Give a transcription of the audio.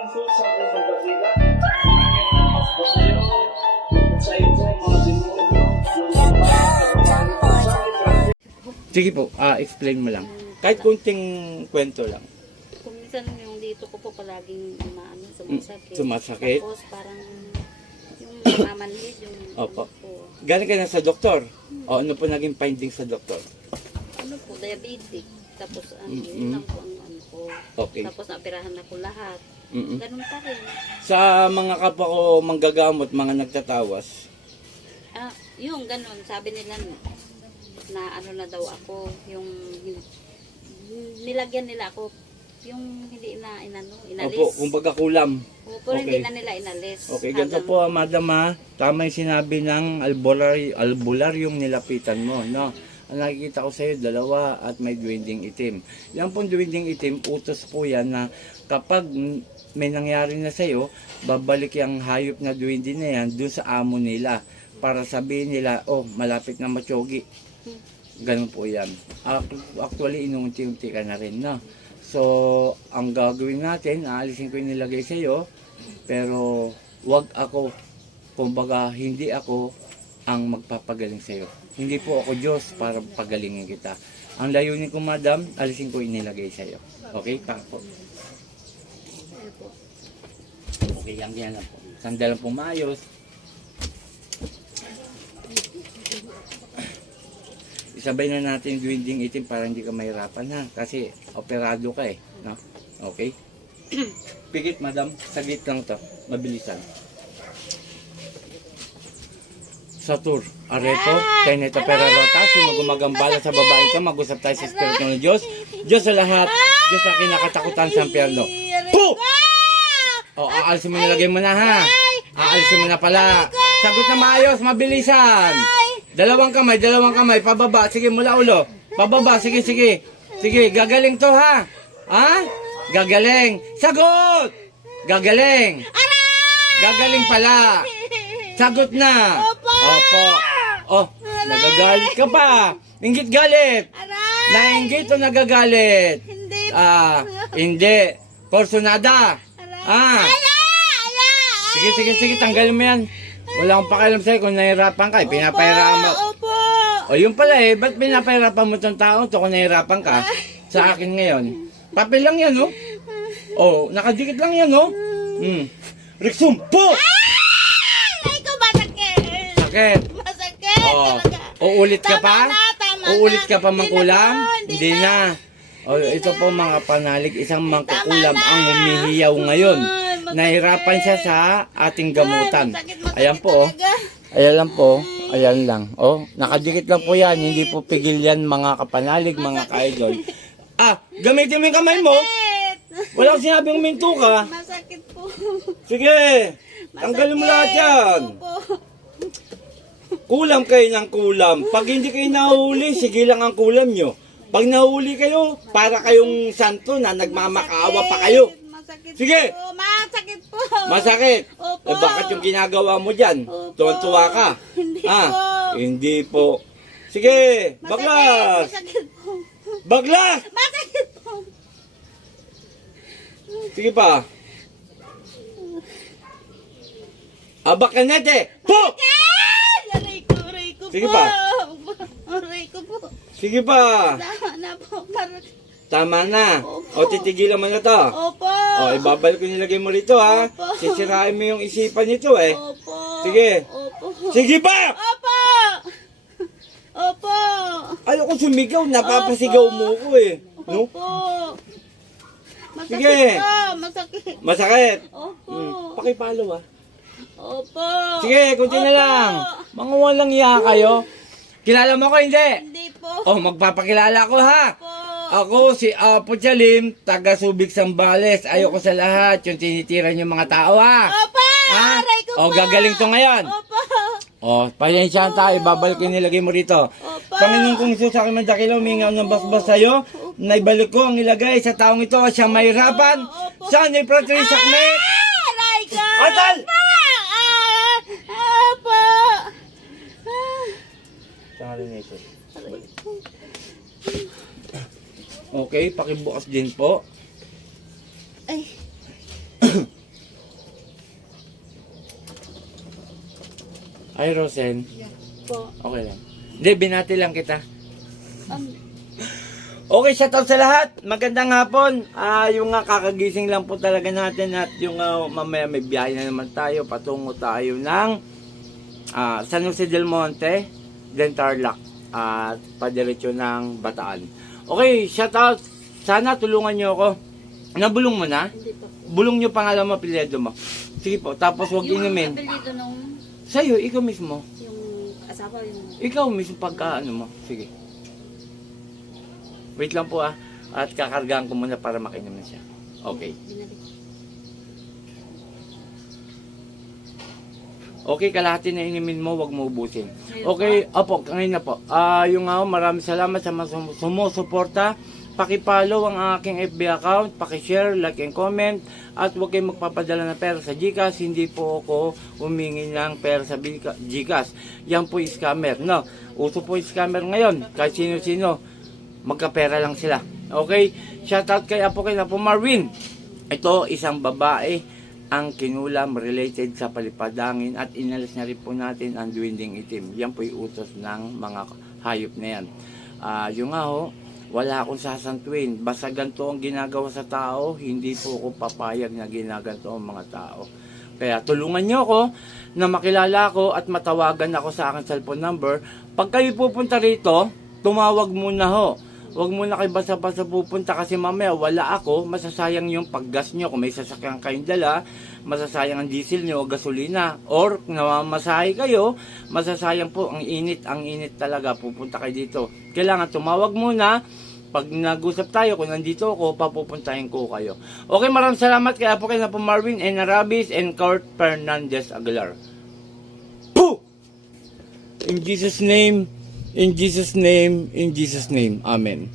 kung susa ko sa basila. Mas basayo. Sa ito, mga demonyo. Sige po, explain mo lang. Kahit kunting kwento lang. Kung minsan yung dito ko po palaging sumasakit. Sumasakit? Tapos parang yung mamanhid yung Opo. ano po. Galing ka na sa doktor? O ano po naging finding sa doktor? Ano po, diabetic. Tapos Mm-mm. yun lang po ang ano ko. Okay. Tapos naoperahan na ko lahat. Mm-mm. Ganun pa rin. Sa mga kapwa ko manggagamot, mga nagtatawas, Yung ganun, sabi nila na ano na daw ako, yung nilagyan nila ako, yung hindi na inalis. opo, kumbaga kulam. Pero hindi Okay. na nila inalis. Okay, ganito po, madam ha. Tama yung sinabi ng albular yung nilapitan mo, no? Ang nakikita ko sa'yo, dalawa at may duwinding itim. Yan pong duwinding itim, utos po yan na kapag may nangyari na sa'yo, babalik yung hayop na duwinding na yan doon sa amo nila para sabihin nila, oh, malapit na matyogi. Ganun po yan. Actually, inuunti-unti ka na rin, no? So, ang gagawin natin, aalisin ko yung nilagay sa'yo, pero wag ako, kumbaga, hindi ako ang magpapagaling sa'yo. Hindi po ako Diyos para pagalingin kita. Ang layunin ko, madam, alisin ko yung nilagay sa'yo. Okay? Tako. Okay, yan lang po. Sandalan po maayos. Isabay na natin yung duwinding itim para hindi ka mahirapan ha. Kasi operado ka eh. No? Okay? Pigit madam, saglit lang to. Mabilisan. Satur, Areto, Teneto Perarota, sino gumagambala sa babae ka, mag-usap tayo sa Espiritu ng Diyos. Diyos sa lahat, Diyos sa kinakatakutan sa impyerno. Po! O, aalisin mo nilagay mo na ha. Aalisin mo na pala. Sagot na maayos, mabilisan. Dalawang kamay, pababa. Sige, mula ulo. Pababa, sige. Sige, gagaling to ha. Ha? Gagaling. Sagot! Gagaling. Gagaling pala. Sagot na. Opo. Oh, nagagalit ka pa. Inggit galit. Nainggit o nagagalit? Hindi. Hindi. Porsunada. Sige, tanggalin mo yan. Wala akong pakialam sa'yo kung nahihirapan ka, pinapahirapan mo. Opo. O yun pala ba't pinapahirapan mo itong tao to kung nahihirapan ka sa akin ngayon? Papel lang yan, oh. Oh, nakadikit lang yan, oh. Rexum, po! Ay, ko masakit. Sakit. Masakit Oh, talaga. uulit ka pa? Tama Uulit na. ka pa mangkulam? Hindi na. O, ito po mga panalig, isang mangkukulam ang humihiyaw ngayon. Nahirapan siya sa ating gamutan. Ayan po, oh. Ayan lang po. Ayan lang. Oh, nakadikit lang po yan. Hindi po pigil yan mga kapanalig, mga ka-idol. Gamitin mo yung kamay mo. Wala akong sinabing huminto ka. Masakit po. Sige. Tanggalin mo lahat yan. Opo. Kulam kayo ng kulam. Pag hindi kayo nahuli, sige lang ang kulam nyo. Pag nahuli kayo, para kayong santo na nagmamakaawa pa kayo. Masakit Sige. po. Masakit po. Masakit. Opo. Bakit yung ginagawa mo dyan? Opo. Tuwan-tuwa ka? Hindi po. Hindi po. Sige, baglas. Masakit po. Baglas! Masakit po. Sige pa. Abakanete! Po! Aray ko Sige po. pa. Aray ko po. Sige pa. Tama na po. Parang... Tama na. O titigilan mo na to. Opo. O ibabalik ko nilagay mo rito ha. Opo. Sisirain mo yung isipan nito eh. Opo. Sige. Opo. Sige pa! Opo. Opo. Ayoko sumigaw. Napapasigaw mo ko eh. No? Opo. Masakit Sige. po. Masakit. Masakit. Opo. Pakipalo ha. Opo. Sige, kunti na Opo. lang. Mga walang iya kayo. Kilala mo ko hindi? Hindi po. Oh, magpapakilala ko ha. Opo. Ako si Apo Chalim, taga Subic Sambales. Ayoko sa lahat yung tinitira yung mga tao ha. Opo. Ha? Aray ko O, po. gagaling to ngayon. Opo. O, pasensyahan tayo. Babalik ko yung nilagay mo rito. Opo. Panginoon kong Isus, sa aking mandakilaw, humingaw ng basbas sa'yo. Naibalik ko ang ilagay sa taong ito. Siya may hirapan. Saan ni Pratri Sakmet? Aray ko. Atal! Opo. Okay, pakibukas din po. Ay. Hi, Rosen. Po. Okay lang. Hindi, binati lang kita. Um, Okay, shoutout sa lahat. Magandang hapon. Yung nga kakagising lang po talaga natin at yung mamaya may biyahe na naman tayo. Patungo tayo ng San Jose del Monte, then Tarlac at padiretso ng Bataan. Okay, shoutout. Sana tulungan nyo ako. Nabulong mo na? hindi pa po. Bulong nyo pangalan mo, apelyido mo. Sige po, tapos huwag Yung inumin. apelido nung Sa'yo, ikaw mismo. yung asawa yung Ikaw mismo pagka ano mo. Sige. Wait lang po at kakargahan ko muna para makinom na siya. Okay. binalik. Okay, kalahati na inumin mo, wag mo ubusin. Ngayon Okay, opo, ngayon na po. Yung maraming salamat sa mga sumusuporta. Paki-follow ang aking FB account, paki-share, like and comment, at huwag kayong magpapadala ng pera sa GCash. Hindi po ako humingi ng pera sa GCash. Yan po yung scammer, no? Uso po yung scammer ngayon, kahit sino-sino, magkapera lang sila. Okay? Shoutout kay Apo Marvin. Ito, isang babae ang kinulam related sa palipadangin at inalis na rin po natin ang duwinding itim. Yan po yung utos ng mga hayop na yan. Yung nga ho, wala akong sasantuin. Basta ganito ang ginagawa sa tao, hindi po ako papayag na ginaganto ang mga tao. Kaya tulungan nyo ako na makilala ako at matawagan ako sa aking cellphone number. Pag kayo pupunta rito, tumawag muna ho. Huwag muna kayo basta-basta pupunta kasi mamaya wala ako, masasayang yung paggas nyo. Kung may sasakyan kayong dala, masasayang ang diesel nyo o gasolina. Or namamasahe kayo, masasayang po ang init talaga. Pupunta kayo dito. Kailangan tumawag muna. Pag nag-usap tayo, kung nandito ako, papupuntahin ko kayo. Okay, maraming salamat kay Apo Marvin and Arabis and Kurt Fernandez Aguilar. Pooh! In Jesus' name, in Jesus' name, in Jesus' name. Amen.